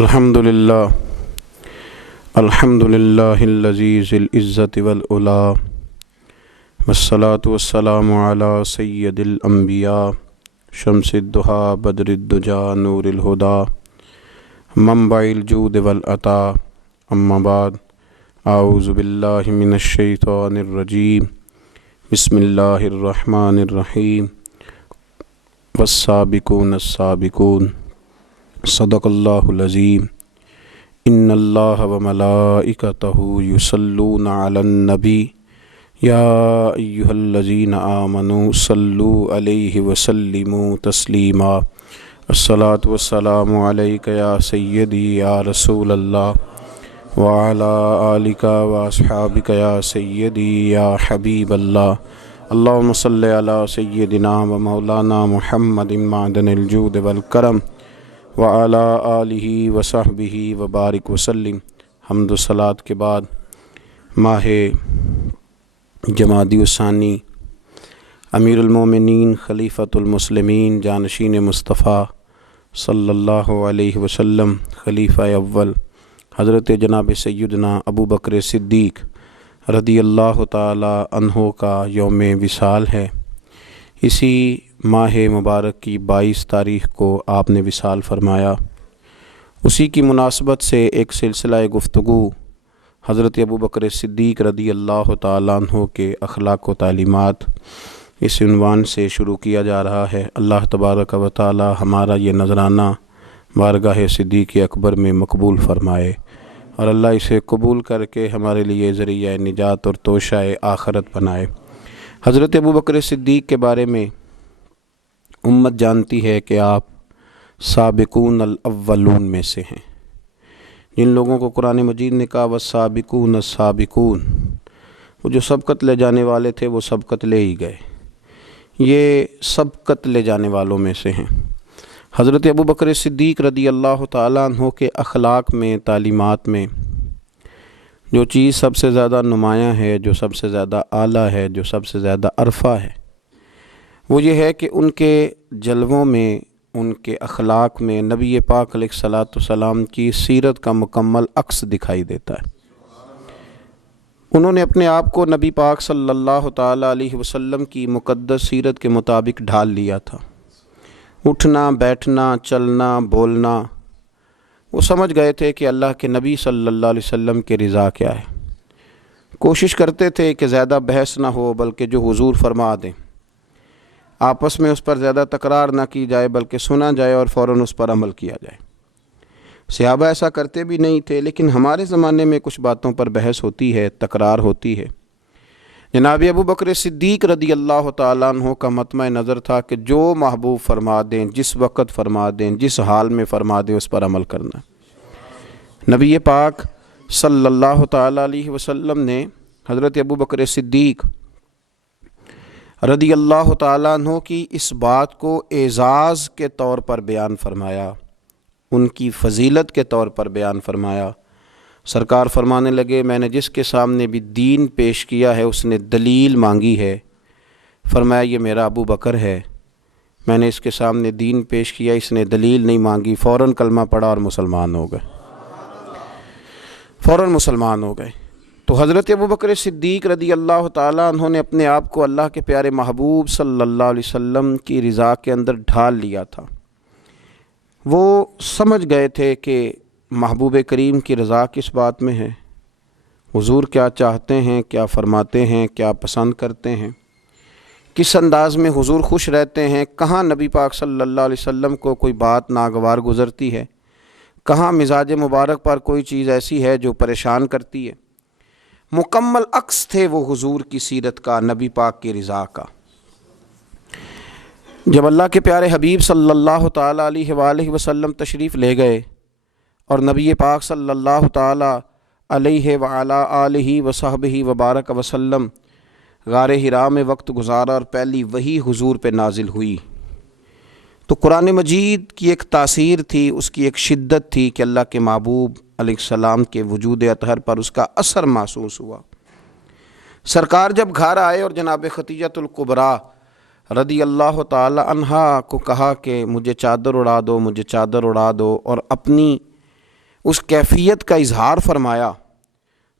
الحمدللہ الذی ذی العزت والعلا والصلاة والسلام علی سید الانبیاء شمس الضحیٰ بدر الدجیٰ نور الہدیٰ منبع الجود والعطاء اما بعد اعوذ باللہ من الشیطان الرجیم بسم اللہ الرحمن الرحیم والسابقون السابقون صدق اللہ العظیم ان اللہ وملائکتہ یصلون علی النبی یا ایہا الذین آمنوا صلوا علیہ وسلموا تسلیما الصلاۃ والسلام علیک یا سیدی یا رسول اللہ وعلی آلک واصحابک یا سیدی یا حبیب اللہ اللہم صلی علی سیدنا و مولانا محمد معدن الجود والکرم وعلی آلہ وصحبہ وبارک وسلم۔ حمد و صلاۃ کے بعد ماہ جمادی الثانی امیر المومنین خلیفۃ المسلمین جانشین مصطفیٰ صلی اللہ علیہ وسلم خلیفہ اول حضرت جناب سیدنا ابو بکر صدیق رضی اللہ تعالی عنہ کا یوم وصال ہے۔ اسی ماہ مبارک کی 22 تاریخ کو آپ نے وصال فرمایا۔ اسی کی مناسبت سے ایک سلسلہ گفتگو حضرت ابو بکر صدیق رضی اللہ تعالیٰ عنہ کے اخلاق و تعلیمات اس عنوان سے شروع کیا جا رہا ہے۔ اللہ تبارک و تعالی ہمارا یہ نذرانہ بارگاہ صدیق اکبر میں مقبول فرمائے اور اللہ اسے قبول کر کے ہمارے لیے ذریعہ نجات اور توشہ آخرت بنائے۔ حضرت ابو بکر صدیق کے بارے میں امت جانتی ہے کہ آپ سابقون الاولون میں سے ہیں۔ جن لوگوں کو قرآن مجید نے کہا والسابقون السابقون، وہ جو سبقت لے جانے والے تھے وہ سبقت لے ہی گئے، یہ سبقت لے جانے والوں میں سے ہیں۔ حضرت ابو بکر صدیق رضی اللہ تعالیٰ عنہ کے اخلاق میں، تعلیمات میں جو چیز سب سے زیادہ نمایاں ہے، جو سب سے زیادہ اعلیٰ ہے، جو سب سے زیادہ عرفہ ہے، وہ یہ ہے کہ ان کے جلووں میں، ان کے اخلاق میں نبی پاک علیہ الصلاۃ والسلام کی سیرت کا مکمل عکس دکھائی دیتا ہے۔ انہوں نے اپنے آپ کو نبی پاک صلی اللہ تعالیٰ علیہ وسلم کی مقدس سیرت کے مطابق ڈھال لیا تھا۔ اٹھنا، بیٹھنا، چلنا، بولنا، وہ سمجھ گئے تھے کہ اللہ کے نبی صلی اللہ علیہ وسلم کے رضا کیا ہے۔ کوشش کرتے تھے کہ زیادہ بحث نہ ہو بلکہ جو حضور فرما دیں، آپس میں اس پر زیادہ تکرار نہ کی جائے بلکہ سنا جائے اور فوراً اس پر عمل کیا جائے۔ صحابہ ایسا کرتے بھی نہیں تھے، لیکن ہمارے زمانے میں کچھ باتوں پر بحث ہوتی ہے، تکرار ہوتی ہے۔ جناب ابو بکر صدیق رضی اللہ تعالیٰ عنہ کا مطمع نظر تھا کہ جو محبوب فرما دیں، جس وقت فرما دیں، جس حال میں فرما دیں، اس پر عمل کرنا۔ نبی پاک صلی اللہ تعالیٰ علیہ وسلم نے حضرت ابو بکر صدیق رضی اللہ تعالیٰ عنہ کی اس بات کو اعزاز کے طور پر بیان فرمایا، ان کی فضیلت کے طور پر بیان فرمایا۔ سرکار فرمانے لگے، میں نے جس کے سامنے بھی دین پیش کیا ہے اس نے دلیل مانگی ہے، فرمایا یہ میرا ابو بکر ہے۔ میں نے اس کے سامنے دین پیش کیا، اس نے دلیل نہیں مانگی، فوراً کلمہ پڑھا اور مسلمان ہو گئے، فوراً مسلمان ہو گئے۔ تو حضرت ابو بکر صدیق رضی اللہ تعالیٰ عنہ نے اپنے آپ کو اللہ کے پیارے محبوب صلی اللہ علیہ وسلم کی رضا کے اندر ڈھال لیا تھا۔ وہ سمجھ گئے تھے کہ محبوب کریم کی رضا کس بات میں ہے، حضور کیا چاہتے ہیں، کیا فرماتے ہیں، کیا پسند کرتے ہیں، کس انداز میں حضور خوش رہتے ہیں، کہاں نبی پاک صلی اللہ علیہ وسلم کو کوئی بات ناگوار گزرتی ہے، کہاں مزاج مبارک پر کوئی چیز ایسی ہے جو پریشان کرتی ہے۔ مکمل عکس تھے وہ حضور کی سیرت کا، نبی پاک کی رضا کا۔ جب اللہ کے پیارے حبیب صلی اللہ تعالیٰ علیہ وآلہ وسلم تشریف لے گئے اور نبی پاک صلی اللہ تعالیٰ علیہ وعلی آلہ وصحبہ وبارک وسلم غار حرا میں وقت گزارا اور پہلی وحی حضور پہ نازل ہوئی، تو قرآن مجید کی ایک تاثیر تھی، اس کی ایک شدت تھی کہ اللہ کے محبوب علیہ السلام کے وجود اطہر پر اس کا اثر محسوس ہوا۔ سرکار جب گھر آئے اور جناب خدیجۃ الکبریٰ رضی اللہ تعالی عنہا کو کہا کہ مجھے چادر اڑا دو، مجھے چادر اڑا دو، اور اپنی اس کیفیت کا اظہار فرمایا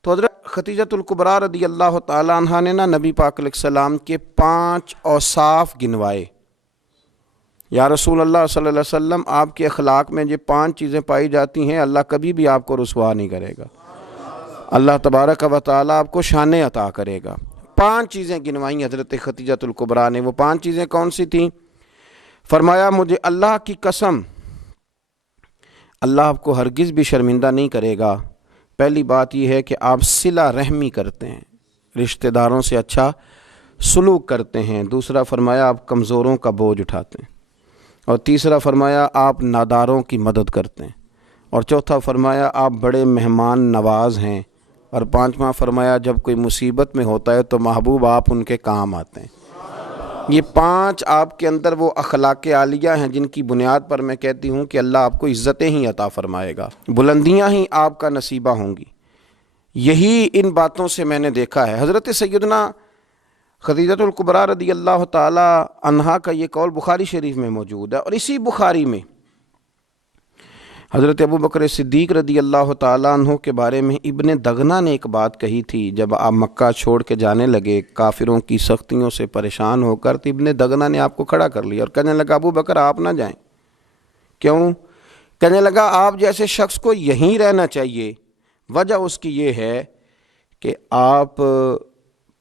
تو حضرت ختیجۃ الکبریٰ رضی اللہ تعالیٰ عنہ نے نبی پاک علیہ السلام کے 5 اوصاف گنوائے۔ یا رسول اللہ صلی اللہ علیہ وسلم، آپ کے اخلاق میں یہ 5 چیزیں پائی جاتی ہیں، اللہ کبھی بھی آپ کو رسوا نہیں کرے گا، اللہ تبارک و تعالیٰ آپ کو شان عطا کرے گا۔ 5 چیزیں گنوائیں حضرت ختیجۃ الکبریٰ نے۔ وہ 5 چیزیں کون سی تھیں؟ فرمایا مجھے اللہ کی قسم، اللہ آپ کو ہرگز بھی شرمندہ نہیں کرے گا۔ پہلی بات یہ ہے کہ آپ صلہ رحمی کرتے ہیں، رشتہ داروں سے اچھا سلوک کرتے ہیں۔ دوسرا فرمایا آپ کمزوروں کا بوجھ اٹھاتے ہیں، اور تیسرا فرمایا آپ ناداروں کی مدد کرتے ہیں، اور چوتھا فرمایا آپ بڑے مہمان نواز ہیں، اور 5واں فرمایا جب کوئی مصیبت میں ہوتا ہے تو محبوب آپ ان کے کام آتے ہیں۔ یہ 5 آپ کے اندر وہ اخلاق عالیہ ہیں جن کی بنیاد پر میں کہتی ہوں کہ اللہ آپ کو عزتیں ہی عطا فرمائے گا، بلندیاں ہی آپ کا نصیبہ ہوں گی۔ یہی ان باتوں سے میں نے دیکھا ہے۔ حضرت سیدنا ختیجۃ الکبریٰ رضی اللہ تعالی عنہا کا یہ قول بخاری شریف میں موجود ہے، اور اسی بخاری میں حضرت ابو بکر صدیق رضی اللہ تعالیٰ عنہ کے بارے میں ابن دغنہ نے ایک بات کہی تھی۔ جب آپ مکہ چھوڑ کے جانے لگے کافروں کی سختیوں سے پریشان ہو کر، تو ابن دغنہ نے آپ کو کھڑا کر لیا اور کہنے لگا ابو بکر آپ نہ جائیں۔ کیوں؟ کہنے لگا آپ جیسے شخص کو یہیں رہنا چاہیے۔ وجہ اس کی یہ ہے کہ آپ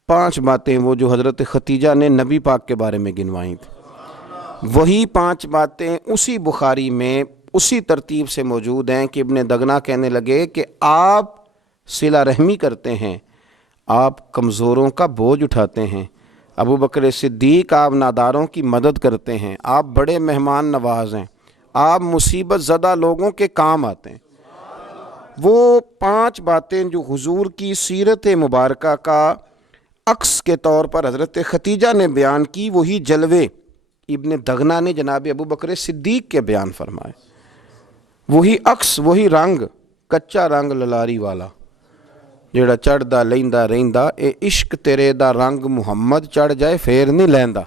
5 باتیں وہ جو حضرت ختیجہ نے نبی پاک کے بارے میں گنوائیں تھیں، وہی 5 باتیں اسی بخاری میں اسی ترتیب سے موجود ہیں کہ ابن دغنہ کہنے لگے کہ آپ صلہ رحمی کرتے ہیں، آپ کمزوروں کا بوجھ اٹھاتے ہیں، ابو بکر صدیق آپ ناداروں کی مدد کرتے ہیں، آپ بڑے مہمان نواز ہیں، آپ مصیبت زدہ لوگوں کے کام آتے ہیں۔ وہ 5 باتیں جو حضور کی سیرت مبارکہ کا عکس کے طور پر حضرت ختیجہ نے بیان کی، وہی جلوے ابن دغنہ نے جناب ابو بکر صدیق کے بیان فرمائے۔ وہی عکس، وہی رنگ، کچا رنگ للاری والا جڑا چڑھدا لیندا رہندا، اے عشق تیرے دا رنگ محمد چڑھ جائے پھر نہیں لیندا۔